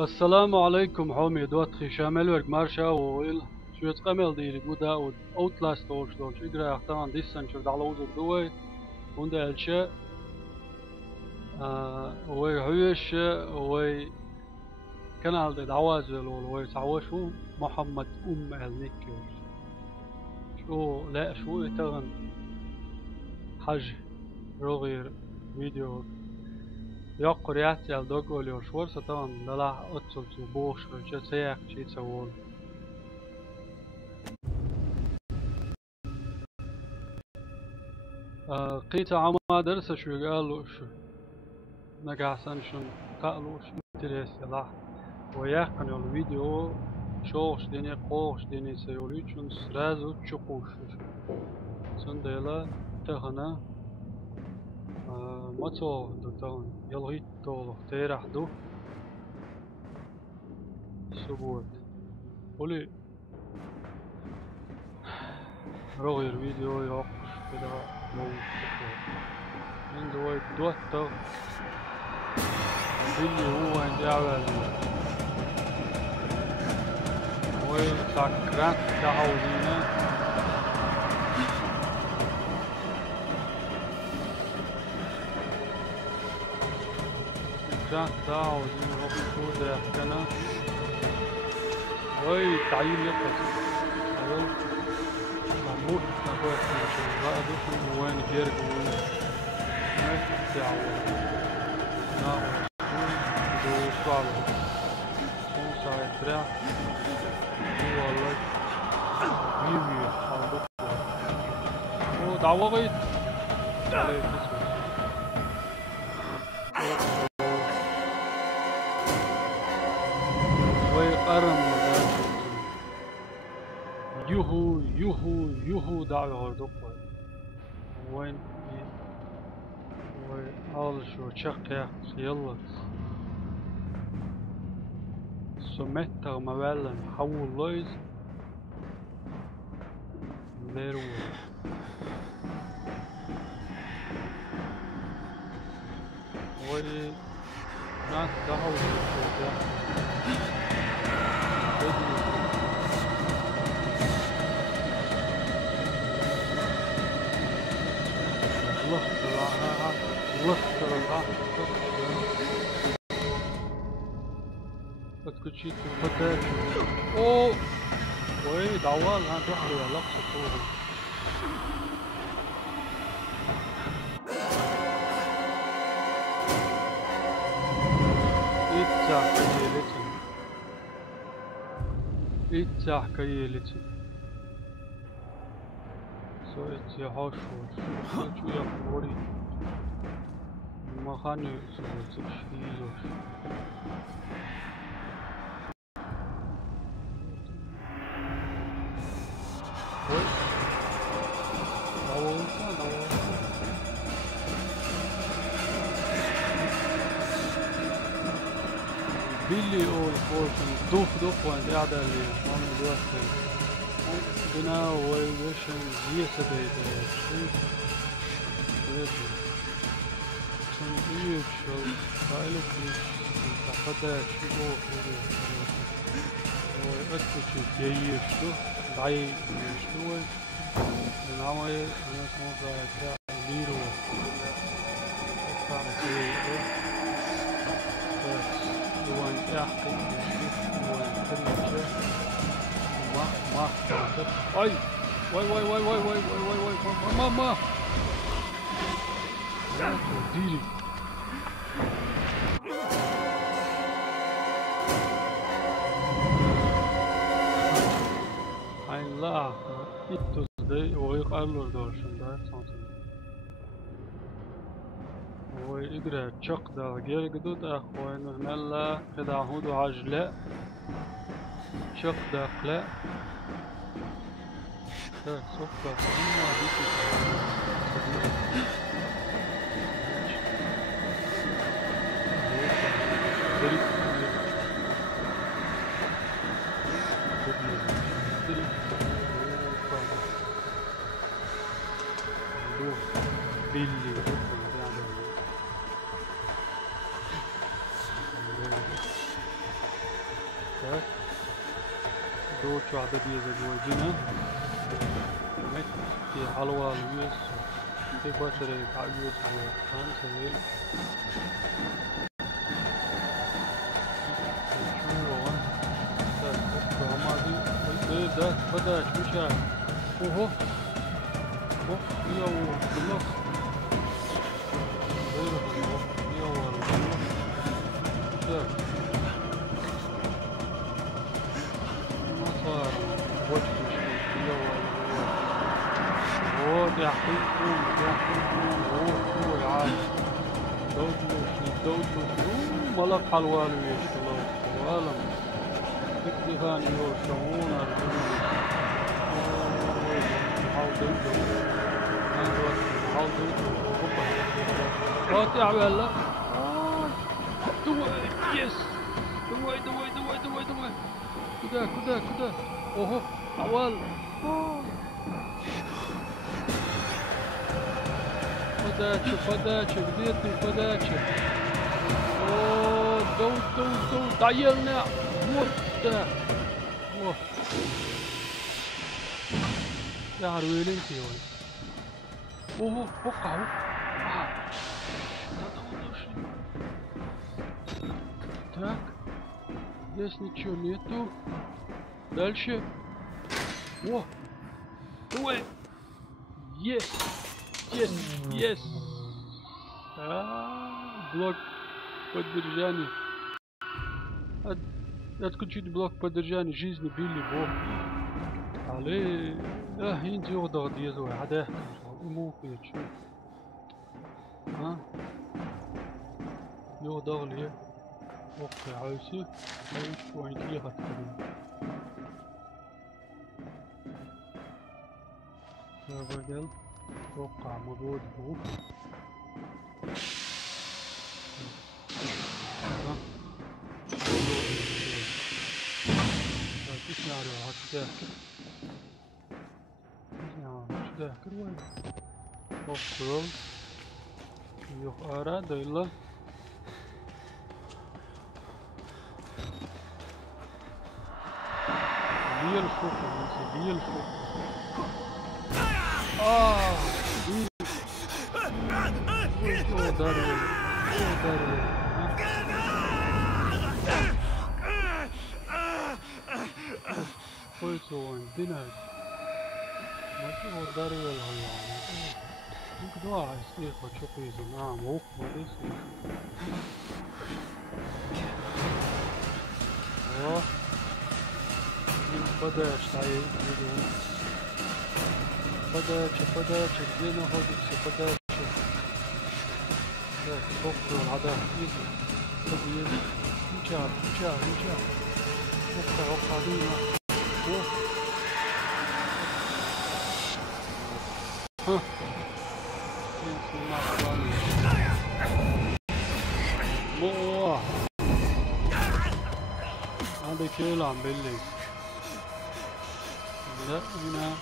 السلام عليكم حومي دوت خي شامل ورق مارشا ويل شو يتقمل ديري بودا و اوتلاست اوش اقرا اختان ديسن شو دعلوزر دوي وندا الشا وي هويش وي كانال دي دعوازل وي تعوشو محمد النكيوش شو لا شو يتغن حج روغير فيديو يقر يحتي على دوغ أوليور شورسة طبعا للا أتصل بوش رجال سياق شي تسوون قيتا عما درس شو قالوا شو نقاسن شو قالوا شو انتريس يلا ويقن الفيديو شوش ديني قوش ديني سيولي شون سرازو تشقوش شو سنديلا تغنى ماتو دوتان يلغي طول تيرح دو سبوت قولي رغي الفيديو يوقف كده موت من دوي دوتر اللي هو عندي عمل وسكرت دعوزينه سكرت دعوزينه ربي شو ده يحكنا وي تعيين يقص أيوه موت نقول لا أدوش وين يرجعون ما يدعوا نعم دو صعبة سون ساعة ترى هو الله يبي حاضر هو دعوة غير عليه تسمع ويقرن يوهو دعوة هردوكوي وين وين شو شقيا يلا سمتر موالن حول لويز ليرو وين ناس دعوة شو подключить ПТ. О! Ой, давай, надо лакса тоже. Итяхка елетин. Соити хошуш. Хочу я говорить. Маханю соити шизош. Ой. Давай. Billy all fortune دوخ وانت قاعدة اللي عامل دلوقتي بنا ويشن yesterday تنبيش فايلك تحدى شبو وأكتشف يشتو دعي يشتو العمل أنا اسمه ليرو يحكي اي واي ماما ديري هاي لا اتوز دي ويقالور دورشن ده سانسن ويقرأ تشق ده غير قدود أخوان هنلا كده عهود وعجلة تشق ده قلاء ده صفة فهمنا بيلي هيك دوت شو عددية زي الوجينة مت في حلوة الويس في بطري تعيوز وخمسة هيك شو هو ده همادي ايه ده بدأ شو شايف اوه اوه يو بلوك غيره يو بلوك ده ما صار وجه شيء يو يحييكم هو العالم دوتلوش ملك حلوان ويشتغلوا والم اكتفاني يوشمون لا تعمل لا دواء يس دواء كده اوه عوال فداتشك ديتي فداتشك اوه دوت عيلنا موت اوه يا عرويلين تيوي اوه وقعوا так здесь ничего нету дальше о давай есть блок поддержания отключить блок поддержания жизни Билли Бо عليه هينزي يغضغ ديزوي حدا مو في شو ها يغضغ ليه وقع عايسي عايش وين كي خطرين بدل وقع موجود هو ايش نعرف هكذا ده كروي وقرل يخارا دايلا ليه الفوق ليه الفوق ليه داري كويس هو عندنا ما هو داري ولا ممكن هو عايز تشوف يزنها موق ما يصير بدأش تعيد بدأش где находится بدأش так сколько надо изи подъезд ничего оправдано هذا كله عم بلي لا هنا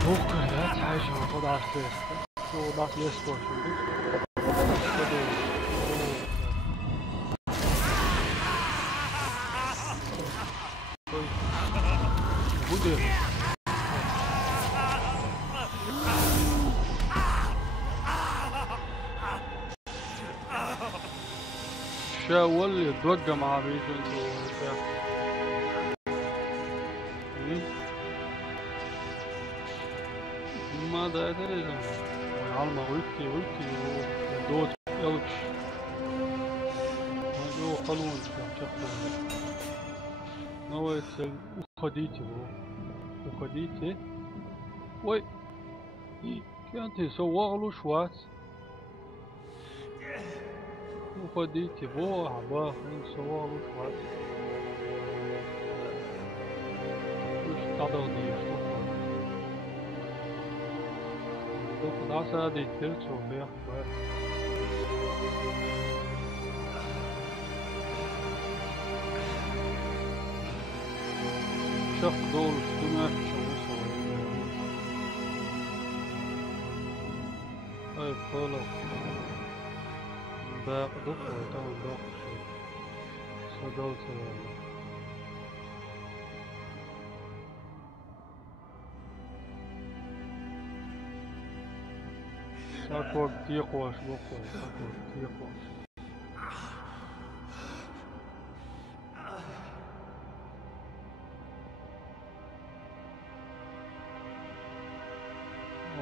بكره لا تعيش المفروض على السيف شو ضاف يسكر شاول يتوقع مع بيشنز ماذا أدري العالم ويكي ودوت يلش هذا قانون شخص نويت وخديتي وي كانت يسوغ له شوات وخديتي بو عباه يسوغ له شوات وش تقدر دي Donc ça des tels sur vert ouais. Chaque دور اجتماع شو هاي خلاص باق دق وتم باق شيء صدلت والله. ساكوك تيقوش بقوي ساكوك تيقوش.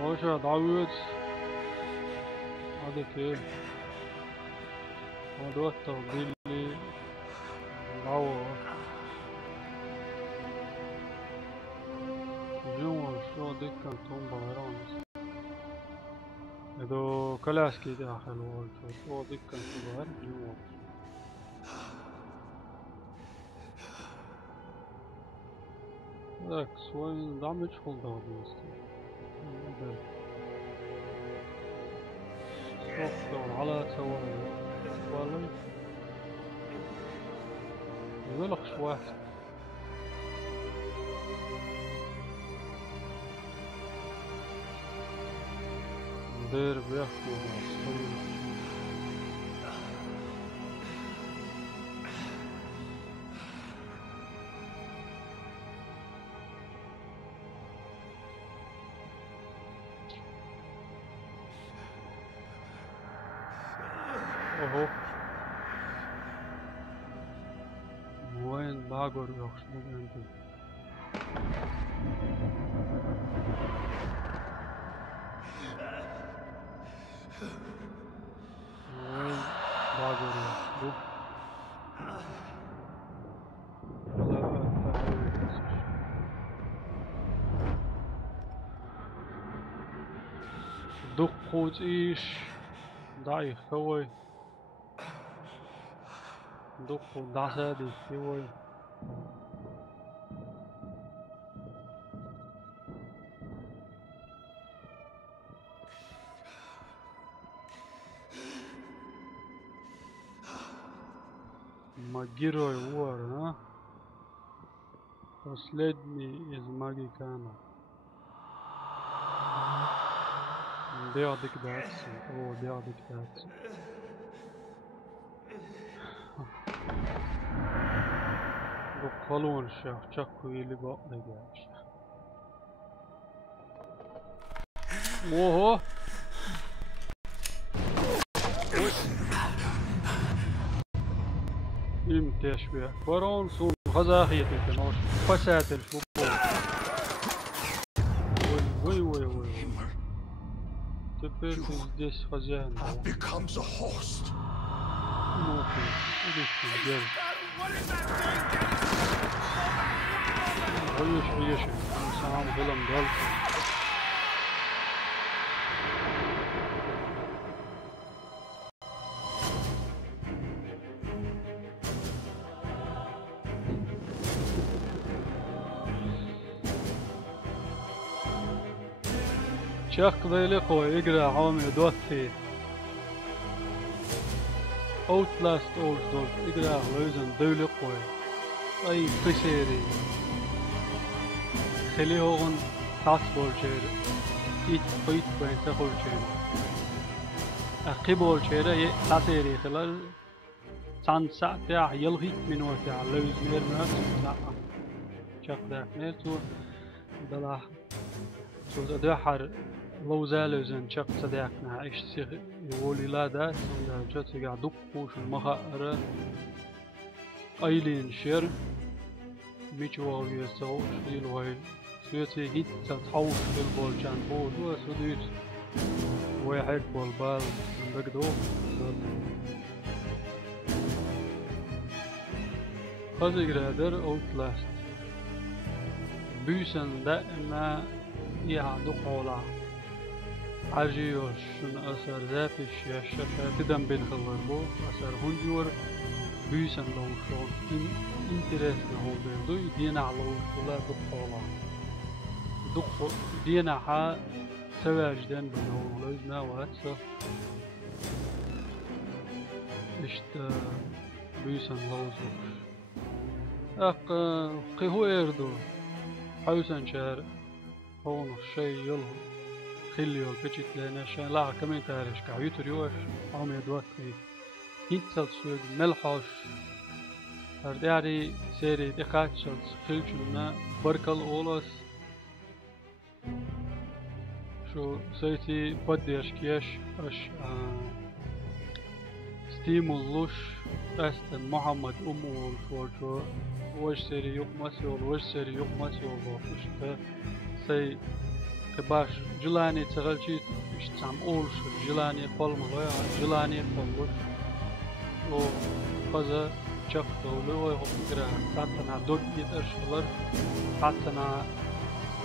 وش هتعود هذا كيف هذا هو التفضيل اللي العوض جوا شو دكا توم بغيران إذا كلاسكي داخل والشو شو دكا تبغر جوا ذاك سوين دعمج خل دعمستي شوف على سوين والله يقولك شوات دير بياخدوا اوه وين باقر يخشبون عندي وين باقر يخشبون دقوت ايش ضعيف هوي دقو دعسادي هوي ما جيروي وور ها последний из магикана ديع ديكداتسي او ديع ديكداتسي دقالون الشيخ تشكو اللي بقى جاش اوه امتاش بيه برون سون غزاخيتي تنوش فسات الفبول وي وي وي теперь ты здесь хозяин becomes a host муки иди сюда ويش سلام ظلم ضل شاق ذيلي قوي يقرأ عامي دوثي Outlast Oldstone يقرأ لوزن دولي قوي أي قسيري خلي هون تاس بولشير إيت بيت بين سخولشير أخي بولشير تاسيري خلال سان ساعة يلغي من وقتها لوزن يرمات ساعة شاق ذاك نيرتو بلا سوز أدوحر لو زالوزن شق صديقنا عيش سيغ يقولي لا دا سوزا جات قاعد دقوش المخاطر أيلين شير ميجوا يسوع يلوي سويتي هيت تتحوش للبولجان بول وسوديت واحد بالبال من بقدو هذا قرادر أوتلاست بيسن دائما يعدو قولا عجيوش شن أثر ذاتش يا الشاشة تدم بين خلربو أثر هنجور بيسن لو شون انترس نهو بيردو دينا على ولا دقولا دقو دينا حا سواج دين بنهو لازنا واتسا اشت بيسن لوزوش اق قهو اردو حوسن شهر هون الشي يلهو خليو البيجيت لنا شان لا كمان تارش كعيوتر يوش عم يدوات لي هيتسل سوق ملحوش أرداري سيري دقاتشل خلشنا بركل أولس شو سيتي بديش كيش أش ستيمولوش أستن محمد أمول شو وش سيري يوم مسيول وش سيري يوم مسيول وفشت سي باش جلاني تغلشي مش تعم أولش جلاني قلم غير جلاني قلوش لو قزا شق دولو يغفقرا تعتنا دوك يتأشغلر تعتنا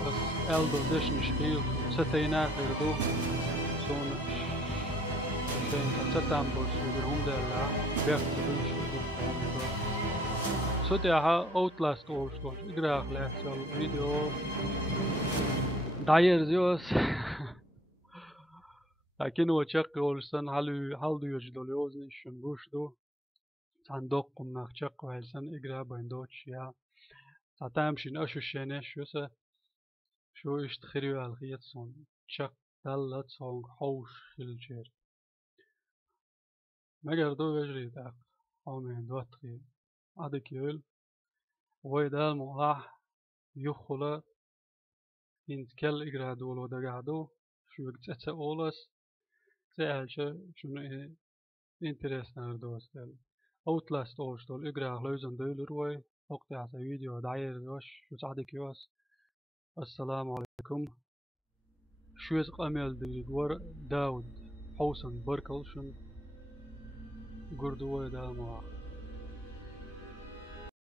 بس ألدو ديشن شخيل ستينا غيردو سون شين ستان برسو درهم دالا بيخت بلشو سوتيها اوتلاست اولشوش اقراق لحسل فيديو داير زيوس لكن هو شق اولشسن حالو يجدو ليوزن شنبوش دو صندوق قمناق شق وهلسن اقرا بيندوش يا تعتامشين اشو شينيش يوسا شو اشتخريو الغيت صون شق دلت صون حوش الجير مگر دو بجري داق آمين دواتخي عدك يول ويدال مغاح يخلا انت كل اقرا دولو دقادو شو بكتسا اولس سألش شنو انترست نردوس دل اوتلاست اولش دول اقرا لوزن دول روي وقت عسا فيديو داير دوش شو صعدك يوس السلام عليكم شو يسق اميل دي دور داود حوسن بركل شن قردوه دا مغاح